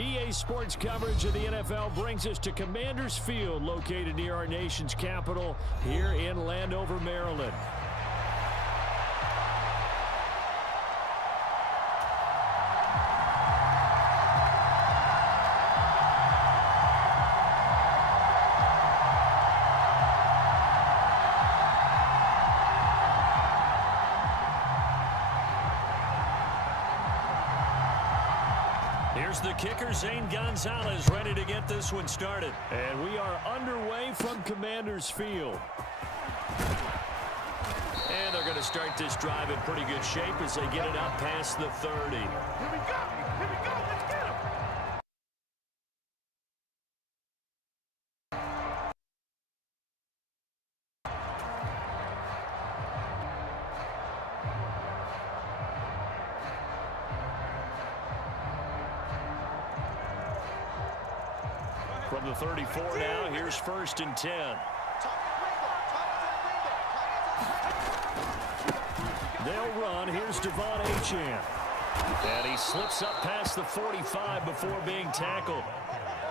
EA Sports coverage of the NFL brings us to Commanders Field, located near our nation's capital here in Landover, Maryland. Here's the kicker, Zane Gonzalez, ready to get this one started. And we are underway from Commanders Field. And they're going to start this drive in pretty good shape as they get it up past the 30. Here we go. Here we go. Let's get him. From the 34 now, here's 1st and 10. They'll run. Here's Devon Achane. And he slips up past the 45 before being tackled.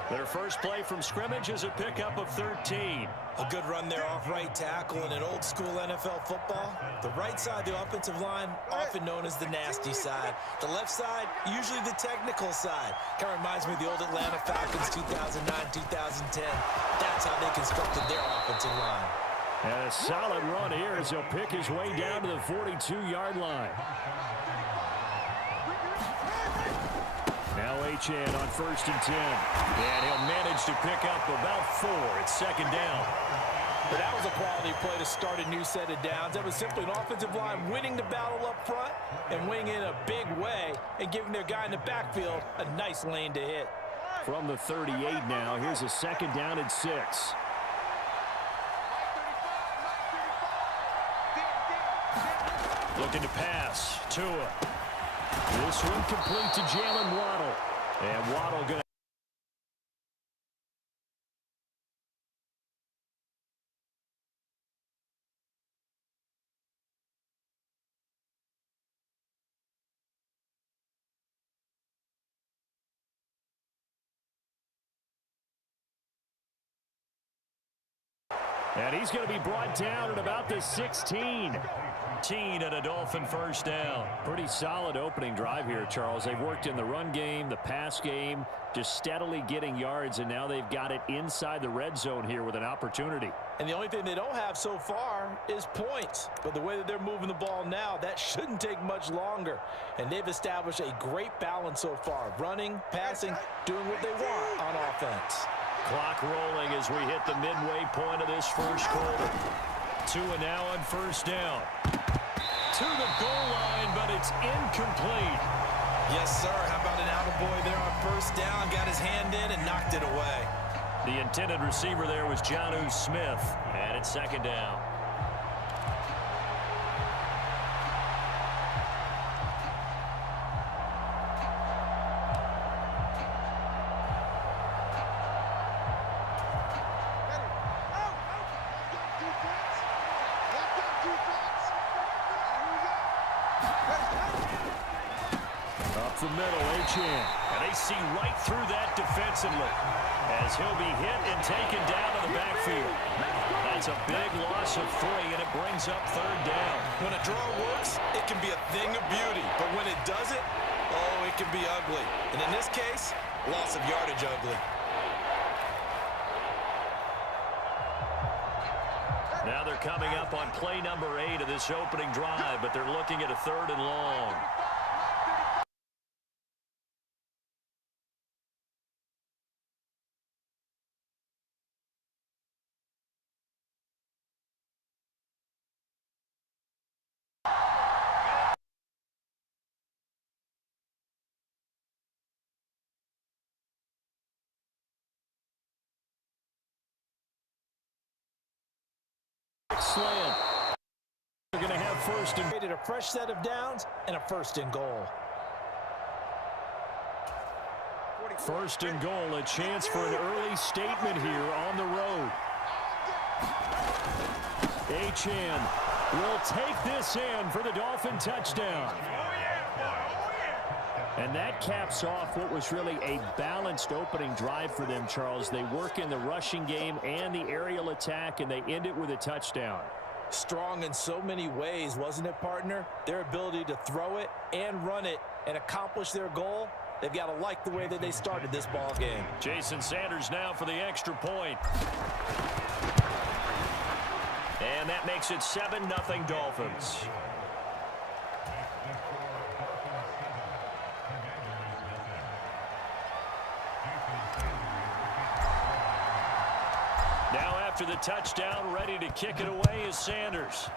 Their first play from scrimmage is a pickup of 13. A good run there off right tackle in an old-school NFL football. The right side, the offensive line, often known as the nasty side. The left side, usually the technical side. Kind of reminds me of the old Atlanta Falcons 2009-2010. That's how they constructed their offensive line. And a solid run here as he'll pick his way down to the 42-yard line. Now Achane on 1st and 10. And he'll manage to pick up about 4. It's 2nd down. But that was a quality play to start a new set of downs. That was simply an offensive line winning the battle up front and winning in a big way and giving their guy in the backfield a nice lane to hit. From the 38 now, here's a 2nd down and 6. Looking to pass. Tua. This one complete to Jalen Waddle. And Waddle going to... And he's going to be brought down at about the 16. And a Dolphin 1st down. Pretty solid opening drive here, Charles. They've worked in the run game, the pass game, just steadily getting yards, and now they've got it inside the red zone here with an opportunity. And the only thing they don't have so far is points. But the way that they're moving the ball now, that shouldn't take much longer. And they've established a great balance so far. Running, passing, doing what they want on offense. Clock rolling as we hit the midway point of this first quarter. Tua now on 1st down. To the goal line, but it's incomplete. Yes, sir. How about an attaboy there on 1st down? Got his hand in and knocked it away. The intended receiver there was Jonnu Smith, and it's 2nd down. The middle, Achane. And they see right through that defensively as he'll be hit and taken down to the backfield. That's a big loss of 3, and it brings up 3rd down. When a draw works, it can be a thing of beauty. But when it doesn't, oh, it can be ugly. And in this case, loss of yardage ugly. Now they're coming up on play number 8 of this opening drive, but they're looking at a 3rd and long. Slant. They're going to have 1st and... Created a fresh set of downs and a 1st and goal. 1st and goal, a chance for an early statement here on the road. Achane will take this in for the Dolphin touchdown. And that caps off what was really a balanced opening drive for them, Charles. They work in the rushing game and the aerial attack, and they end it with a touchdown. Strong in so many ways, wasn't it, partner? Their ability to throw it and run it and accomplish their goal, they've got to like the way that they started this ball game. Jason Sanders now for the extra point. And that makes it 7-0 Dolphins. Now after the touchdown, ready to kick it away is Sanders.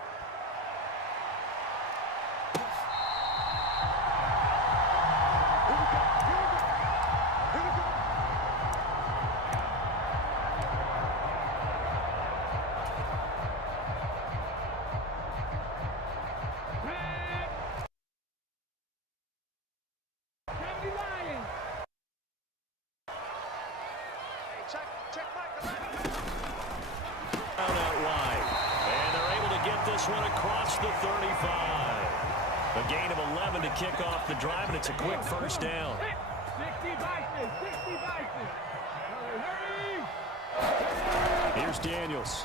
A gain of 11 to kick off the drive, and it's a quick first down. Here's Daniels.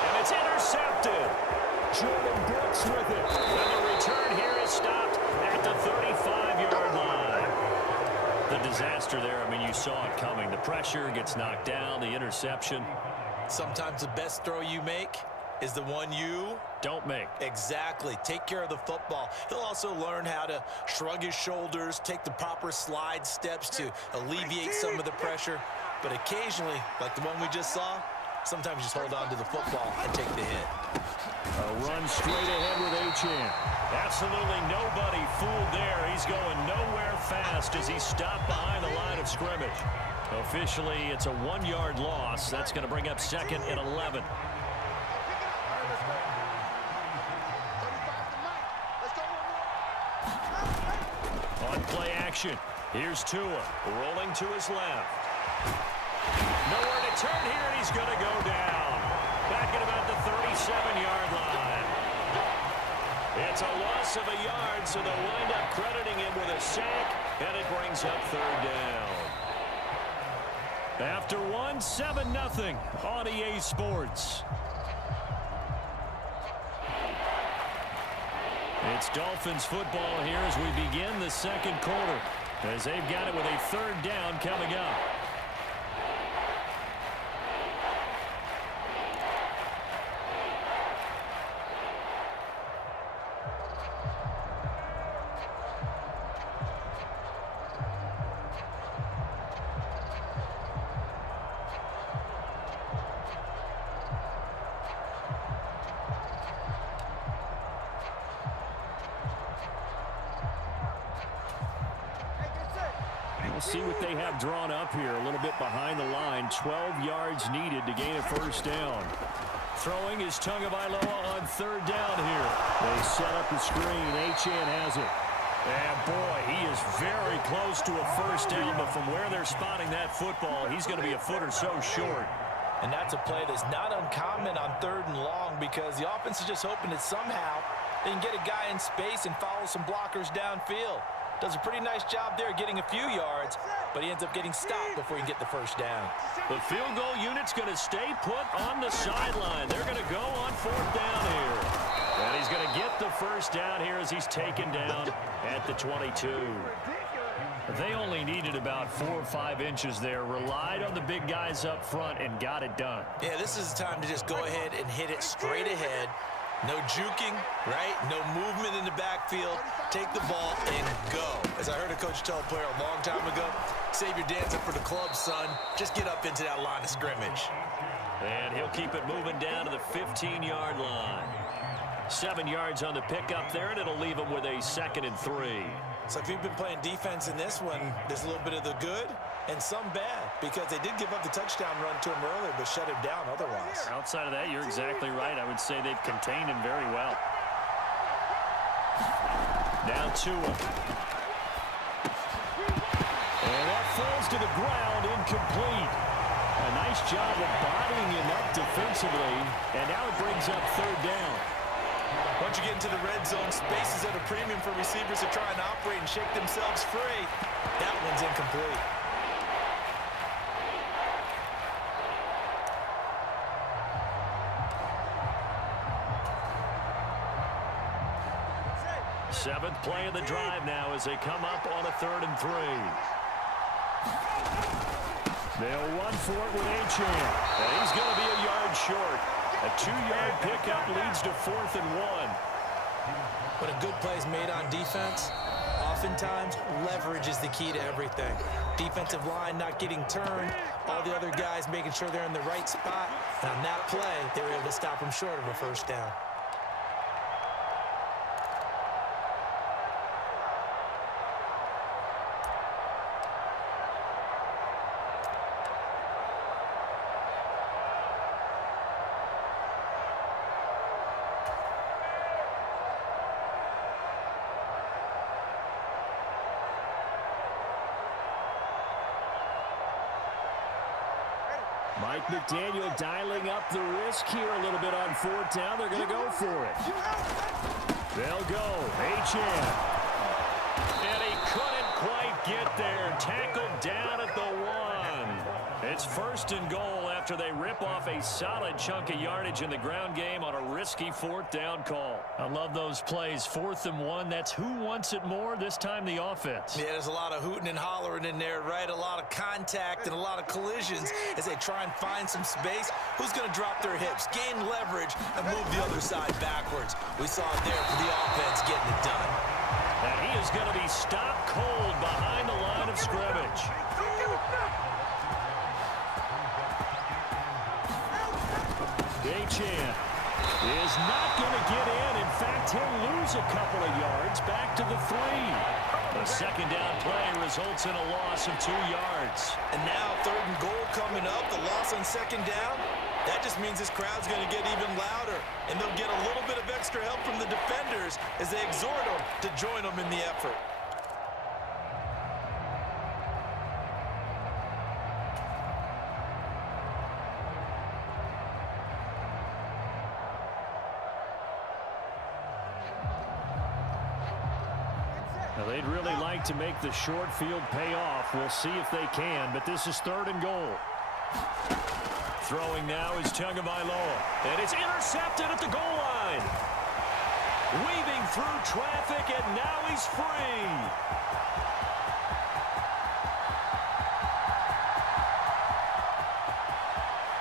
And it's intercepted. Jordan Brooks with it. And the return here is stopped at the 35-yard line. The disaster there, I mean, you saw it coming. The pressure gets knocked down, the interception. Sometimes the best throw you make is the one you don't make. Exactly. Take care of the football. He'll also learn how to shrug his shoulders, take the proper slide steps to alleviate some of the pressure. But occasionally, like the one we just saw, sometimes just hold on to the football and take the hit. A run straight ahead with Achane. Absolutely nobody fooled there. He's going nowhere fast as he stopped behind the line of scrimmage. Officially, it's a 1-yard loss. That's going to bring up 2nd and 11. On play action, here's Tua rolling to his left. Nowhere to turn here, and he's going to go down. Back at about the 37-yard line. It's a loss of a yard, so they'll wind up crediting him with a sack, and it brings up 3rd down. After 7-0 on EA Sports. It's Dolphins football here as we begin the 2nd quarter, as they've got it with a 3rd down coming up. We'll see what they have drawn up here. A little bit behind the line. 12 yards needed to gain a 1st down. Throwing is Tagovailoa on 3rd down here. They set up the screen. Achane has it. And boy, he is very close to a 1st down, but from where they're spotting that football, he's going to be a foot or so short. And that's a play that's not uncommon on 3rd and long, because the offense is just hoping that somehow they can get a guy in space and follow some blockers downfield. Does a pretty nice job there getting a few yards, but he ends up getting stopped before he can get the 1st down. The field goal unit's going to stay put on the sideline. They're going to go on 4th down here. And he's going to get the 1st down here as he's taken down at the 22. They only needed about 4 or 5 inches there, relied on the big guys up front, and got it done. Yeah, this is the time to just go ahead and hit it straight ahead. No juking, right? No movement in the backfield. Take the ball and go. As I heard a coach tell a player a long time ago, save your dancing for the club, son. Just get up into that line of scrimmage. And he'll keep it moving down to the 15-yard line. 7 yards on the pickup there, and it'll leave him with a 2nd and 3. So if you've been playing defense in this one, there's a little bit of the good and some bad, because they did give up the touchdown run to him earlier, but shut him down otherwise. Outside of that, you're exactly right. I would say they've contained him very well. Now Tua. And that falls to the ground, incomplete. A nice job of bodying him up defensively, and now it brings up 3rd down. Once you get into the red zone, space is at a premium for receivers to try and operate and shake themselves free. That one's incomplete. Seventh play of the drive now as they come up on a 3rd and 3. They'll run for it with Achane. And he's going to be a yard short. A 2-yard pickup leads to 4th and 1. When a good play is made on defense, oftentimes leverage is the key to everything. Defensive line not getting turned, all the other guys making sure they're in the right spot. And on that play, they were able to stop them short of a first down. Mike McDaniel dialing up the risk here a little bit on 4th down. They're going to go for it. They'll go. Achane. And he couldn't quite get there. Tackled down at the 1. It's 1st and goal after they rip off a solid chunk of yardage in the ground game on a risky 4th down call. I love those plays. 4th and 1. That's who wants it more, this time the offense. Yeah, there's a lot of hooting and hollering in there, right? A lot of contact and a lot of collisions as they try and find some space. Who's going to drop their hips, gain leverage, and move the other side backwards? We saw it there for the offense getting it done. And he is going to be stopped cold behind the line of scrimmage. Achane is not going to get in. In fact, he'll lose a couple of yards back to the 3. The 2nd down play results in a loss of 2 yards. And now 3rd and goal coming up. The loss on 2nd down. That just means this crowd's going to get even louder. And they'll get a little bit of extra help from the defenders as they exhort them to join them in the effort. Now, they'd really like to make the short field pay off. We'll see if they can, but this is 3rd and goal. Throwing now is Tagovailoa, and it's intercepted at the goal line. Weaving through traffic, and now he's free.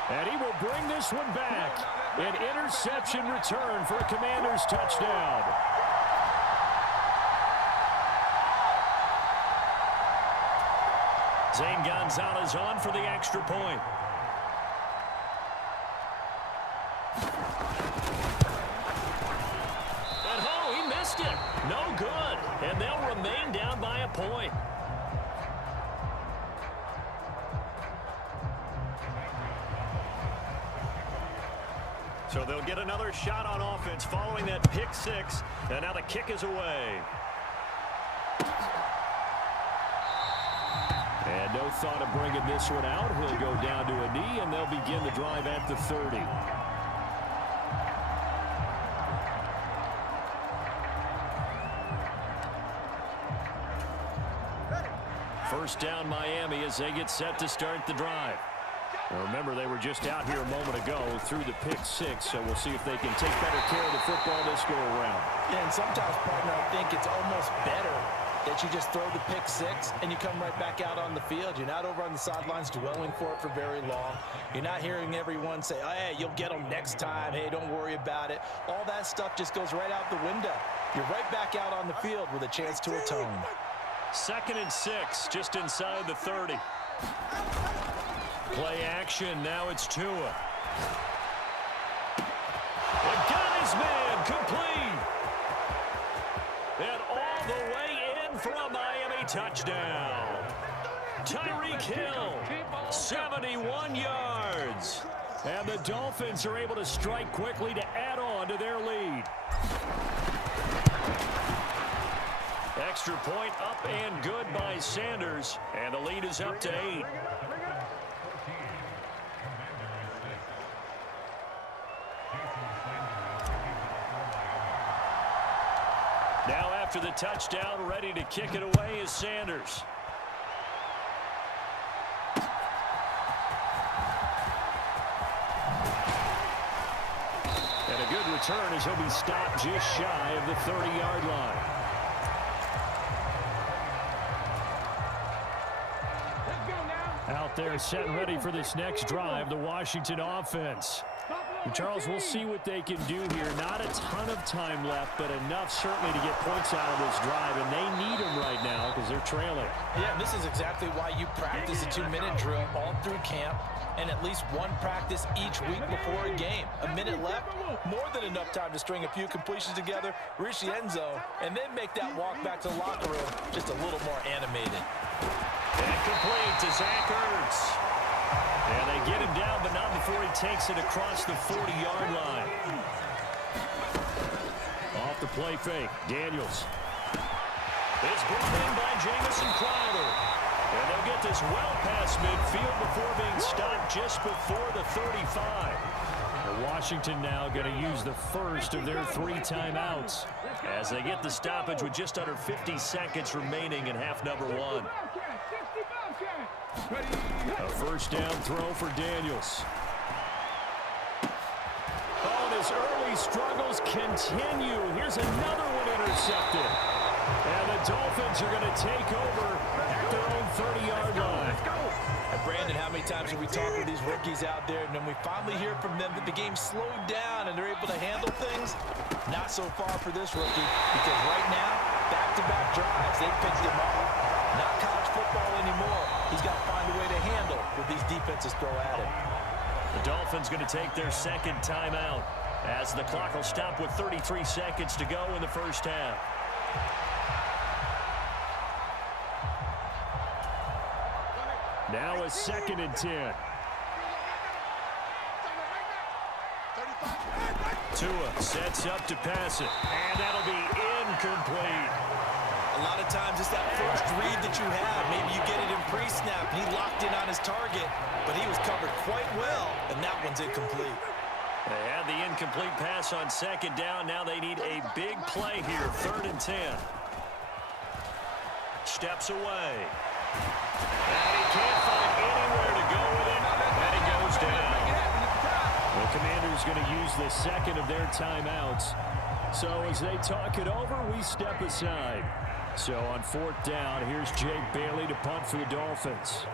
And he will bring this one back. An interception return for a Commanders touchdown. Zane Gonzalez on for the extra point. And oh, he missed it. No good. And they'll remain down by a point. So they'll get another shot on offense following that pick 6. And now the kick is away. And no thought of bringing this one out. He'll go down to a knee, and they'll begin the drive at the 30. First down, Miami, as they get set to start the drive. Now remember, they were just out here a moment ago through the pick 6, so we'll see if they can take better care of the football this go around. Yeah, and sometimes, partner, I think it's almost better that you just throw the pick 6 and you come right back out on the field. You're not over on the sidelines dwelling for it for very long. You're not hearing everyone say, oh, hey, you'll get them next time. Hey, don't worry about it. All that stuff just goes right out the window. You're right back out on the field with a chance to atone. 2nd and 6, just inside the 30. Play action, now it's Tua. Got his man, complete. And all the way in for a Miami touchdown. Tyreek Hill, 71 yards. And the Dolphins are able to strike quickly to add on to their lead. Extra point up and good by Sanders. And the lead is up to 8. after the touchdown. Ready to kick it away is Sanders. And a good return as he'll be stopped just shy of the 30-yard line. Out there set and ready for this next drive, the Washington offense. And Charles, we'll see what they can do here. Not a ton of time left, but enough certainly to get points out of this drive, and they need them right now because they're trailing. Yeah, this is exactly why you practice a 2-minute drill all through camp and at least one practice each week before a game. A minute left, more than enough time to string a few completions together, reach the end zone, and then make that walk back to the locker room just a little more animated. And complete to Zach Ertz. And they get him down, but not before he takes it across the 40-yard line. Off the play fake, Daniels. It's brought in by Jamison Crowder. And they'll get this well past midfield before being stopped just before the 35. And Washington now going to use the first of their 3 timeouts as they get the stoppage with just under 50 seconds remaining in half number 1. A first down throw for Daniels. Oh, and his early struggles continue. Here's another one intercepted. And the Dolphins are going to take over at their own 30-yard line. And Brandon, how many times have we talked with these rookies out there, and then we finally hear from them that the game slowed down and they're able to handle things? Not so far for this rookie, because right now, back-to-back drives, they picked him up. Not college football anymore. He's got to find a way to handle what these defenses throw at him. The Dolphins going to take their second timeout as the clock will stop with 33 seconds to go in the first half. Now a 2nd and 10. Tua sets up to pass it, and that'll be incomplete. A lot of times it's that first read that you have. Maybe you get it in pre-snap, and he locked in on his target, but he was covered quite well, and that one's incomplete. They had the incomplete pass on 2nd down. Now they need a big play here, 3rd and 10. Steps away. And he can't find anywhere to go with it, and he goes down. The Commanders going to use the second of their timeouts. So as they talk it over, we step aside. So on 4th down, here's Jake Bailey to punt for the Dolphins.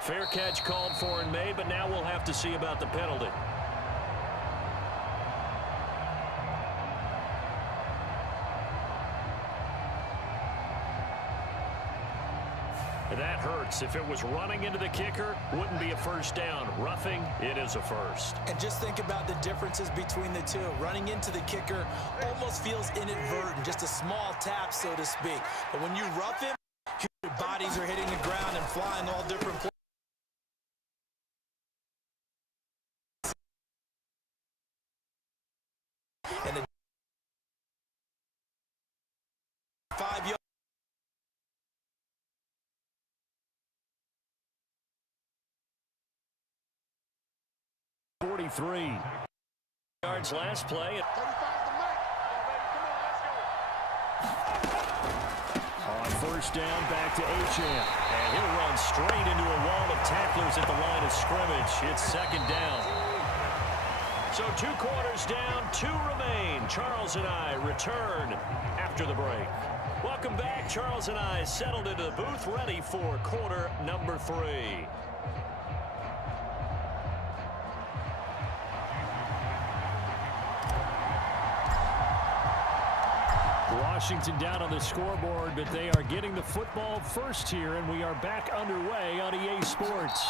Fair catch called for and made, but now we'll have to see about the penalty. That hurts. If it was running into the kicker, wouldn't be a first down. Roughing, it is a first. And just think about the differences between the two. Running into the kicker almost feels inadvertent, just a small tap, so to speak. But when you rough him, your bodies are hitting the ground and flying all different places. And the 5 yards. Yards last play. On 1st down, back to Achane. And he'll run straight into a wall of tacklers at the line of scrimmage. It's 2nd down. So 2 quarters down, 2 remain. Charles and I return after the break. Welcome back. Charles and I settled into the booth, ready for quarter number 3. Washington down on the scoreboard, but they are getting the football first here, and we are back underway on EA Sports.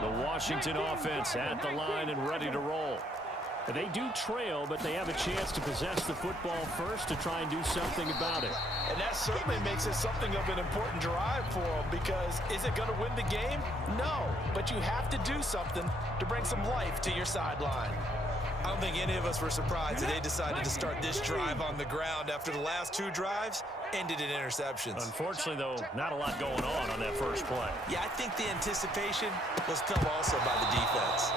The Washington offense at the line and ready to roll. They do trail, but they have a chance to possess the football first to try and do something about it. And that certainly makes it something of an important drive for them, because is it going to win the game? No, but you have to do something to bring some life to your sideline. I don't think any of us were surprised that they decided to start this drive on the ground after the last 2 drives ended in interceptions. Unfortunately, though, not a lot going on that first play. Yeah, I think the anticipation was felt also by the defense.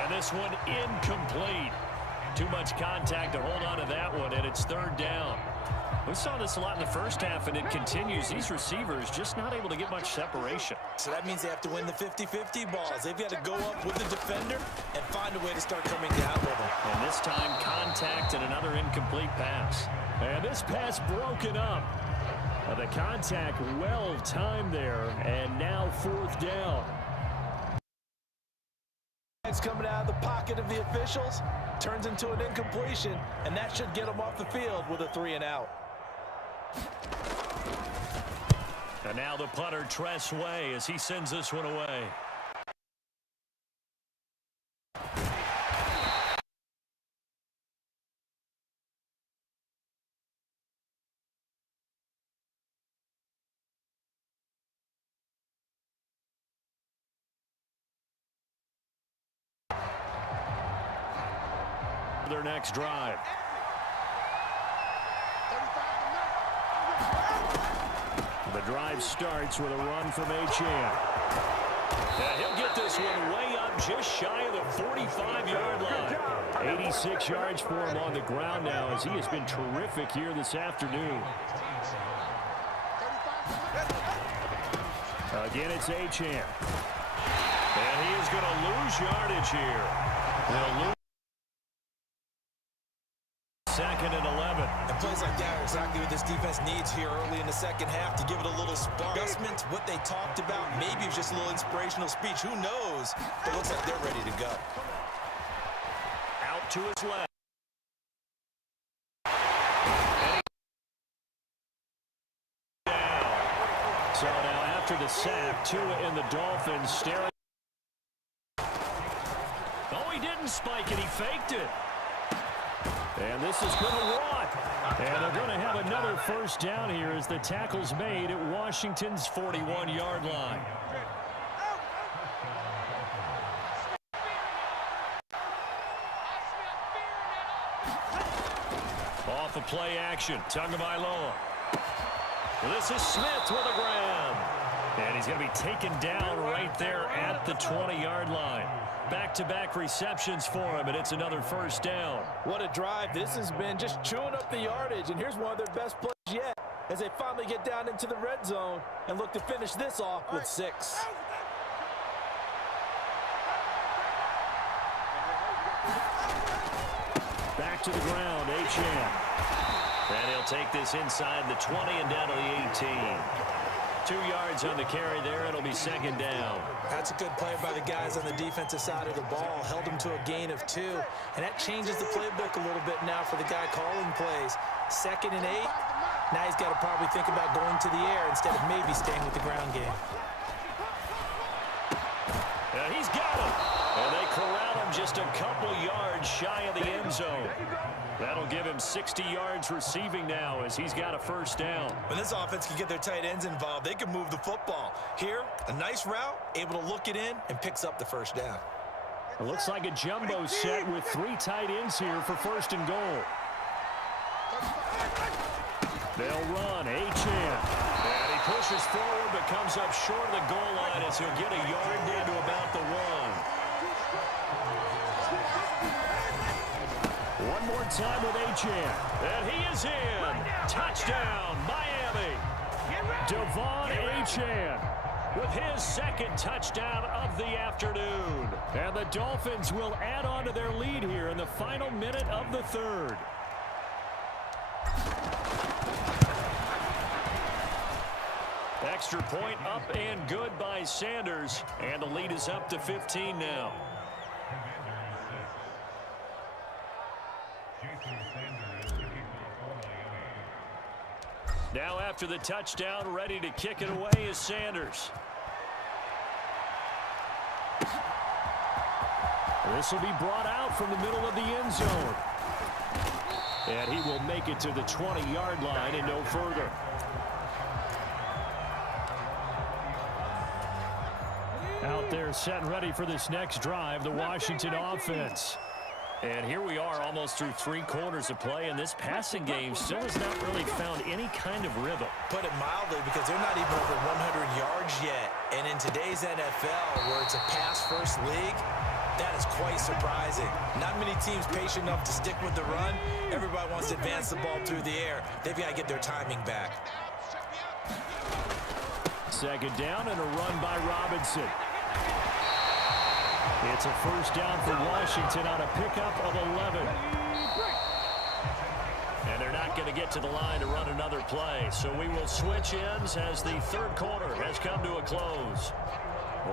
And this one incomplete. Too much contact to hold on to that one, and it's 3rd down. We saw this a lot in the first half, and it continues. These receivers just not able to get much separation. So that means they have to win the 50-50 balls. They've got to go up with the defender and find a way to start coming down with them. And this time, contact and another incomplete pass. And this pass broken up. The contact well timed there, and now 4th down. It's coming out of the pocket of the officials, turns into an incompletion, and that should get them off the field with a 3-and-out. And now the punter, Tress Way, as he sends this one away. Their next drive. The drive starts with a run from Achane. And he'll get this one way up just shy of the 45-yard line. 86 yards for him on the ground now as he has been terrific here this afternoon. Again, it's Achane. And he is going to lose yardage here. They'll lose. 2nd and 11. And plays like that are exactly what this defense needs here early in the second half to give it a little spark. Adjustment, what they talked about, maybe it was just a little inspirational speech. Who knows? But it looks like they're ready to go. Out to his left. So now after the sack, Tua and the Dolphins staring. Oh, he didn't spike it. He faked it. And this is going to run. And they're going to have another 1st down here as the tackle's made at Washington's 41-yard line. Off of play action, Tagovailoa. This is Smith with a grab. And he's going to be taken down right there at the 20-yard line. Back-to-back receptions for him, and it's another 1st down. What a drive. This has been just chewing up the yardage, and here's one of their best plays yet as they finally get down into the red zone and look to finish this off with 6. Back to the ground, Achane. And he'll take this inside the 20 and down to the 18. 2 yards on the carry there. It'll be 2nd down. That's a good play by the guys on the defensive side of the ball. Held him to a gain of 2. And that changes the playbook a little bit now for the guy calling plays. 2nd and 8. Now he's got to probably think about going to the air instead of maybe staying with the ground game. Yeah, he's got him. And they corral him just a couple yards shy of the end zone. That'll give him 60 yards receiving now as he's got a 1st down. When this offense can get their tight ends involved, they can move the football. Here, a nice route, able to look it in, and picks up the 1st down. It looks like a jumbo set with 3 tight ends here for 1st and goal. They'll run, Achane. And he pushes forward but comes up short of the goal line as he'll get a yard down to about the 1. One more time with Achane. And he is in. Touchdown, Miami. Devon Achane with his 2nd touchdown of the afternoon. And the Dolphins will add on to their lead here in the final minute of the 3rd. Extra point up and good by Sanders. And the lead is up to 15 now. Now after the touchdown, ready to kick it away is Sanders. This will be brought out from the middle of the end zone. And he will make it to the 20-yard line and no further. Out there set and ready for this next drive, the Washington offense. And here we are almost through 3 quarters of play, and this passing game still has not really found any kind of rhythm. Put it mildly, because they're not even over 100 yards yet. And in today's NFL, where it's a pass-first league, that is quite surprising. Not many teams patient enough to stick with the run. Everybody wants to advance the ball through the air. They've got to get their timing back. Second down and a run by Robinson. It's a first down for Washington on a pickup of 11. And they're not going to get to the line to run another play. So we will switch ends as the third quarter has come to a close.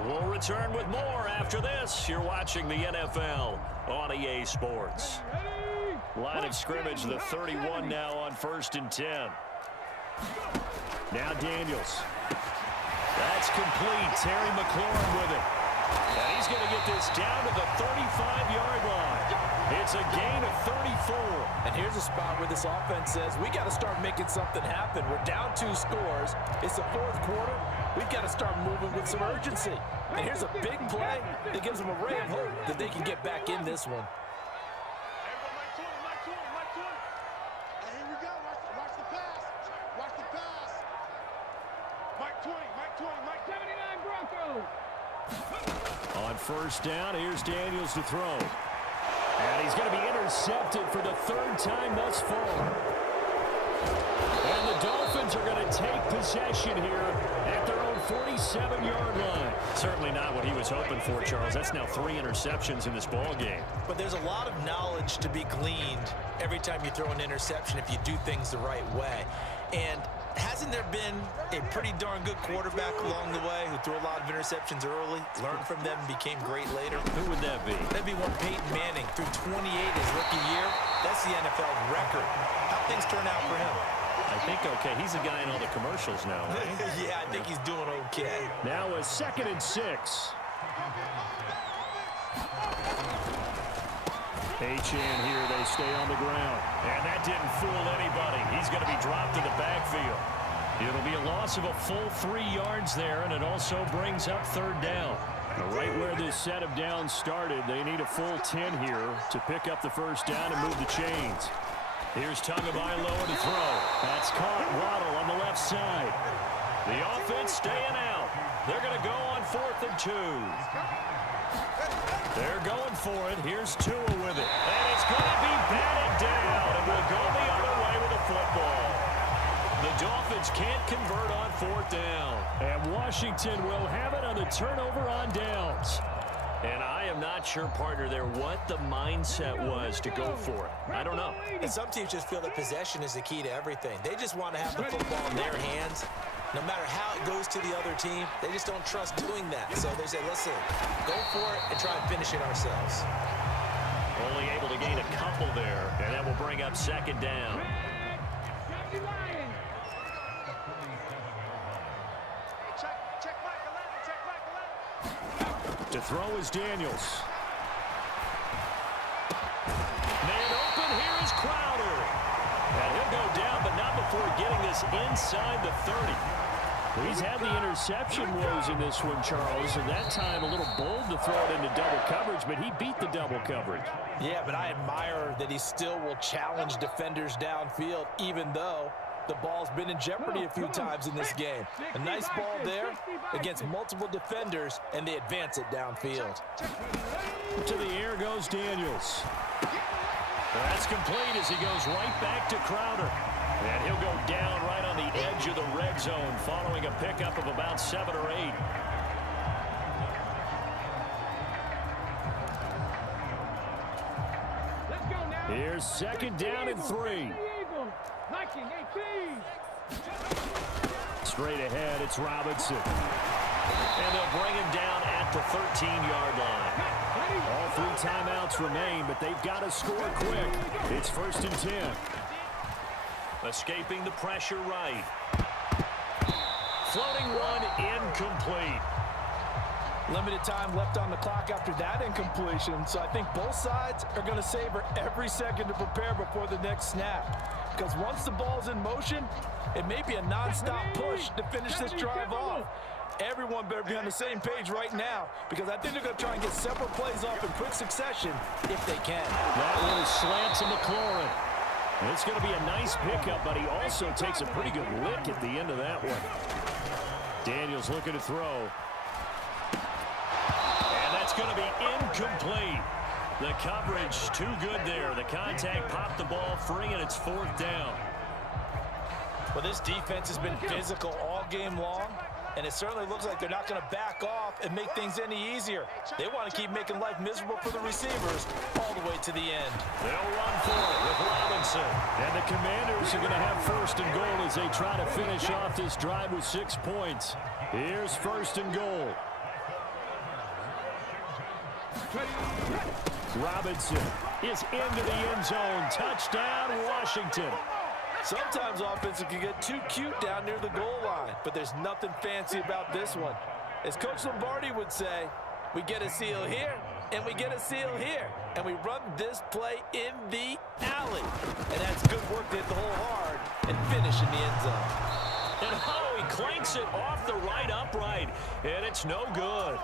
We'll return with more after this. You're watching the NFL on EA Sports. Line of scrimmage, the 31 now on 1st and 10. Now Daniels. That's complete. Terry McLaurin with it. And he's going to get this down to the 35-yard line. It's a gain of 34. And here's a spot where this offense says, we got to start making something happen. We're down 2 scores. It's the 4th quarter. We've got to start moving with some urgency. And here's a big play that gives them a ray of hope that they can get back in this one. Here we go. Watch the pass. Watch the pass. Mike 20, Mike 20, Mike 79 Broncos. On first down, here's Daniels to throw. And he's going to be intercepted for the 3rd time thus far. And the Dolphins are going to take possession here at their own 47-yard line. Certainly not what he was hoping for, Charles. That's now 3 interceptions in this ball game. But there's a lot of knowledge to be gleaned every time you throw an interception if you do things the right way. And hasn't there been a pretty darn good quarterback along the way who threw a lot of interceptions early, learned from them, and became great later? Who would that be? That'd be one Peyton Manning. Threw 28 his rookie year. That's the NFL record. How things turn out for him? I think okay. He's a guy in all the commercials now, right? Yeah, I think he's doing okay. Now a 2nd and 6. H.N. here, they stay on the ground. And that didn't fool anybody. He's going to be dropped in the backfield. It'll be a loss of a full 3 yards there, and it also brings up 3rd down. Right where this set of downs started, they need a full 10 here to pick up the first down and move the chains. Here's Tagovailoa to throw. That's caught. Waddle on the left side. The offense staying out. They're going to go on 4th and 2. They're going for it. Here's Tua with it. And it's going to be batted down. And we'll go the other way with the football. The Dolphins can't convert on 4th down. And Washington will have it on the turnover on downs. And I am not sure, partner, there what the mindset was to go for it. I don't know. And some teams just feel that possession is the key to everything. They just want to have the football in their hands. No matter how it goes to the other team, they just don't trust doing that. So they say, listen, go for it and try and finish it ourselves. Only able to gain a couple there, and that will bring up 2nd down. Check Mike 11, check Mike 11. To throw is Daniels. Man open, here is Crowder. And he'll go down, but not before getting this inside the 30. He's had the interception woes in this one, Charles, and that time a little bold to throw it into double coverage, but he beat the double coverage. Yeah, but I admire that he still will challenge defenders downfield, even though the ball's been in jeopardy a few times in this game. A nice ball there against multiple defenders, and they advance it downfield. To the air goes Daniels. That's complete as he goes right back to Crowder. And he'll go down right on the edge of the red zone following a pickup of about 7 or 8. Here's 2nd down and 3. Straight ahead, it's Robinson. And they'll bring him down at the 13-yard line. All 3 timeouts remain, but they've got to score quick. It's 1st and 10. Escaping the pressure right. Floating one incomplete. Limited time left on the clock after that incompletion, so I think both sides are going to savor every second to prepare before the next snap. Because once the ball's in motion, it may be a nonstop push to finish this drive off. everyone better be on the same page right now because I think they're going to try and get several plays off in quick succession if they can. That one is slant to McLaurin. It's going to be a nice pickup, but he also takes a pretty good lick at the end of that one. Daniels looking to throw. And that's going to be incomplete. The coverage too good there. The contact popped the ball free, and it's 4th down. Well, this defense has been physical all game long, and it certainly looks like they're not going to back off and make things any easier. They want to keep making life miserable for the receivers all the way to the end. They'll run for it with Robinson. And the Commanders are going to have 1st and goal as they try to finish off this drive with 6 points. Here's 1st and goal. Robinson is into the end zone. Touchdown, Washington. Sometimes offenses can get too cute down near the goal line, but there's nothing fancy about this one. As Coach Lombardi would say, we get a seal here, and we get a seal here, and we run this play in the alley. And that's good work to hit the hole hard and finish in the end zone. And oh, he clanks it off the right upright, and it's no good.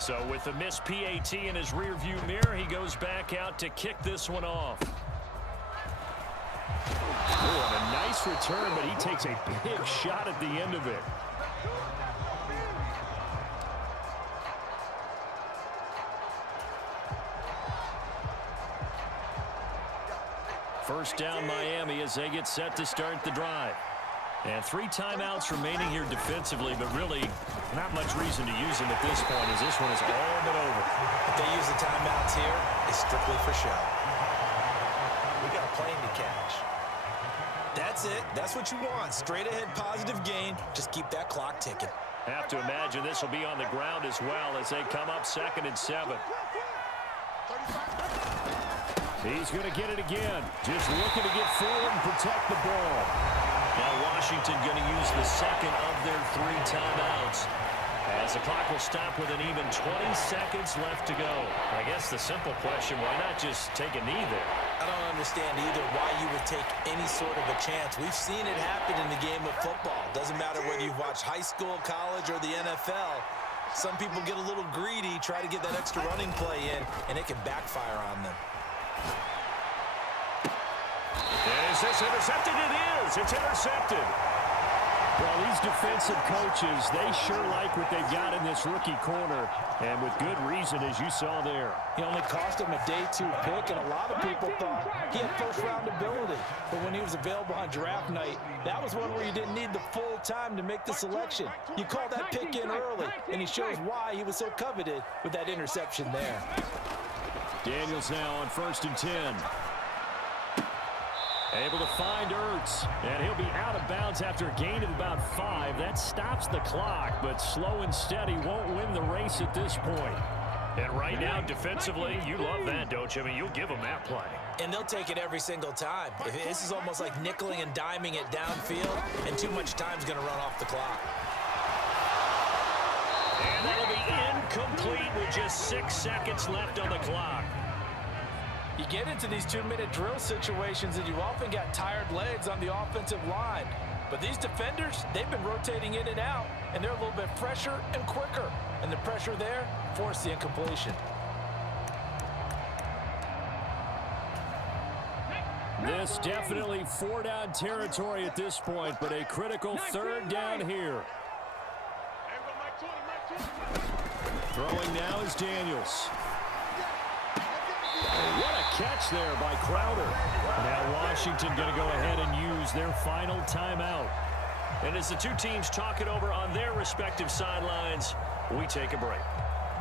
So with the missed PAT in his rearview mirror, he goes back out to kick this one off. Oh, and a nice return, but he takes a big shot at the end of it. First down Miami as they get set to start the drive. And 3 timeouts remaining here defensively, but really not much reason to use them at this point as this one is all but over. If they use the timeouts here, it's strictly for show. We got a plane to catch. That's it. That's what you want. Straight ahead positive gain. Just keep that clock ticking. Have to imagine this will be on the ground as well as they come up 2nd and 7. He's going to get it again. Just looking to get forward and protect the ball. Now Washington going to use the 2nd of their 3 timeouts as the clock will stop with an even 20 seconds left to go. I guess the simple question, why not just take a knee there? I don't understand either why you would take any sort of a chance. We've seen it happen in the game of football. Doesn't matter whether you've watched high school, college, or the NFL. Some people get a little greedy, try to get that extra running play in, and it can backfire on them. Is this intercepted? It is. It's intercepted. Well, these defensive coaches, they sure like what they've got in this rookie corner, and with good reason, as you saw there. He only cost him a day 2 pick, and a lot of people thought he had first-round ability. But when he was available on draft night, that was one where you didn't need the full time to make the selection. You call that pick in early, and he shows why he was so coveted with that interception there. Daniels now on 1st and 10. Able to find Ertz, and he'll be out of bounds after a gain of about 5. That stops the clock, but slow and steady won't win the race at this point. And right now, defensively, you love that, don't you? I mean, you'll give them that play. And they'll take it every single time. This is almost like nickeling and diming it downfield, and too much time's going to run off the clock. And that'll be incomplete with just 6 seconds left on the clock. You get into these 2-minute drill situations and you often got tired legs on the offensive line. But these defenders, they've been rotating in and out, and they're a little bit fresher and quicker. And the pressure there forced the incompletion. This definitely 4-down territory at this point, but a critical 3rd down here. Throwing now is Daniels. What a catch there by Crowder. Now Washington going to go ahead and use their final timeout. And as the 2 teams talk it over on their respective sidelines, we take a break.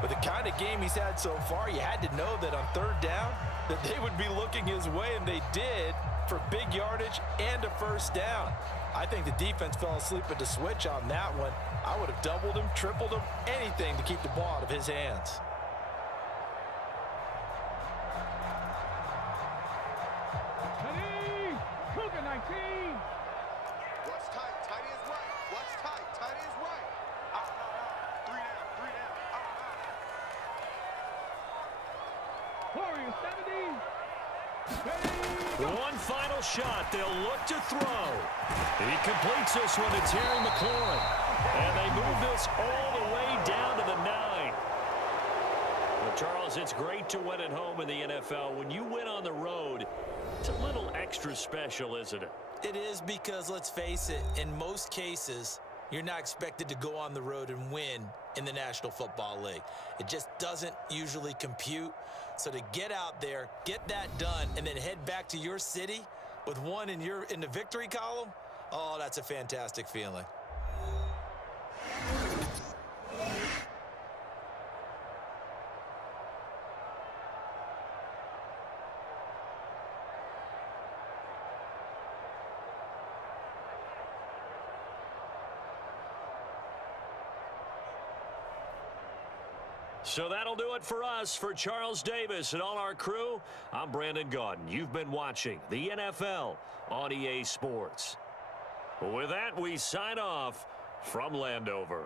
With the kind of game he's had so far, you had to know that on 3rd down, that they would be looking his way, and they did, for big yardage and a 1st down. I think the defense fell asleep at the switch on that one. I would have doubled him, tripled him, anything to keep the ball out of his hands. What's tight? Tight is right. What's tight? Tight is right. Out. 3 down. 3 down. Out. Warriors 70. One final shot. They'll look to throw. He completes this one to Terry McLaurin. And they move this all the way down to the 9. Well, Charles, it's great to win at home in the NFL. When you win on the road, it's a little extra special, isn't it? It is, because, let's face it, in most cases, you're not expected to go on the road and win in the National Football League. It just doesn't usually compute. So to get out there, get that done, and then head back to your city with one in the victory column, oh, that's a fantastic feeling. So that'll do it for us. For Charles Davis and all our crew, I'm Brandon Gaudin. You've been watching the NFL on EA Sports. With that, we sign off from Landover.